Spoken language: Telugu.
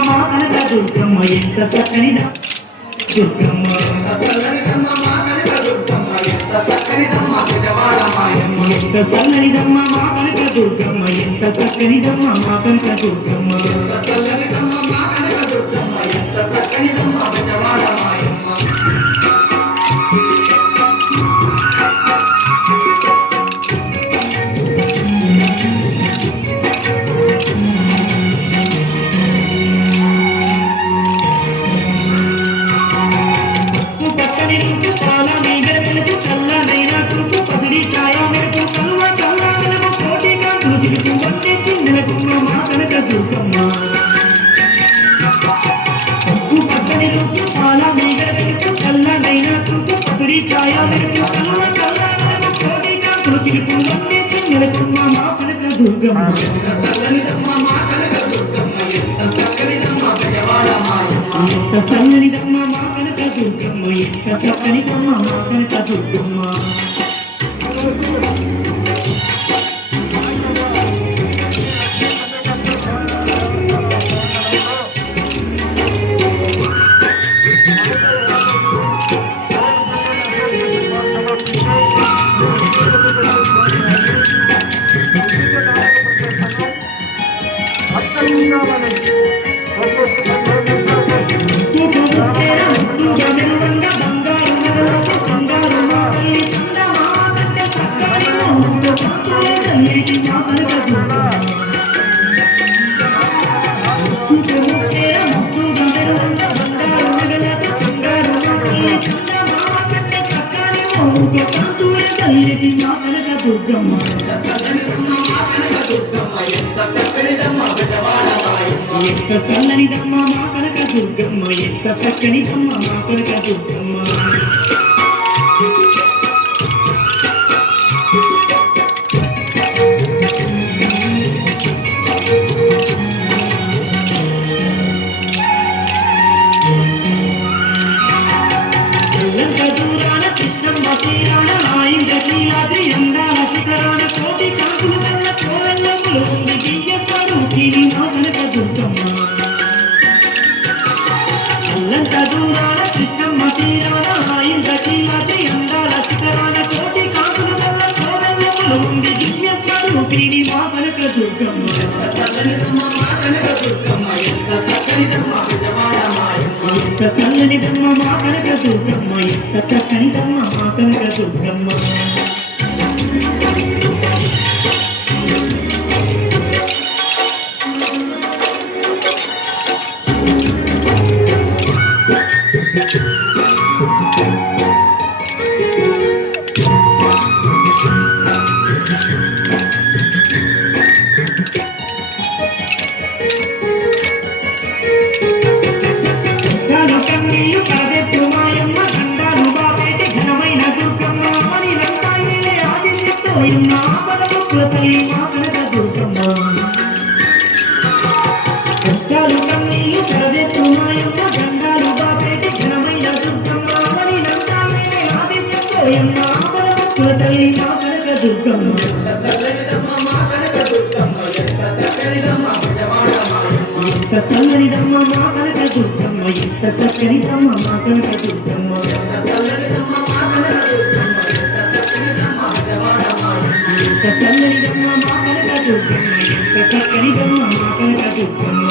మా కనక దుర్గమ్మ ఎంత చక్కనిదమ్మ దుర్గమ్మ ఎంత చల్లనిదమ్మ మా కనక దుర్గమ్మ ఎంత చక్కనిదమ్మ మా కనక దుర్గమ్మ సన్ననిదమ్మ మా కనక దుర్గమ్మ ఎంత చక్కనిదమ్మ మా కనక దుర్గమ్మ ఎంత సన్ననిదమ్మ మా కనక దుర్గమ్మ ఎంత చక్కనిదమ్మ మా కనక దుర్గమ్మ ఎంత చల్లనిదమ్మ మా కనక దుర్గమ్మ ఎంత చక్కనిదమ్మ మా కనక దుర్గమ్మ కష్టాలు కన్నీళ్ళు కరదెత్తు మాయమ్మ గండాలు బాపేటి ఘనమైన దుర్గమ్మ మని నందాలే ఆదేశంతో ఎన్న ఆపదముక్కుల తల్లి మా కనక దుర్గమ్మ ఎంత చల్లనిదమ్మ మా కనక దుర్గమ్మ ఎంత చక్కనిదమ్మ ఎంత చక్కనిదమ్మ మా కనక దుర్గమ్మ ఎంత చల్లనిదమ్మ మా కనక దుర్గమ్మ ఎంత చల్లనిదమ్మ మా కనక దుర్గమ్మ ఎంత చక్కనిదమ్మ మా కనక దుర్గమ్మ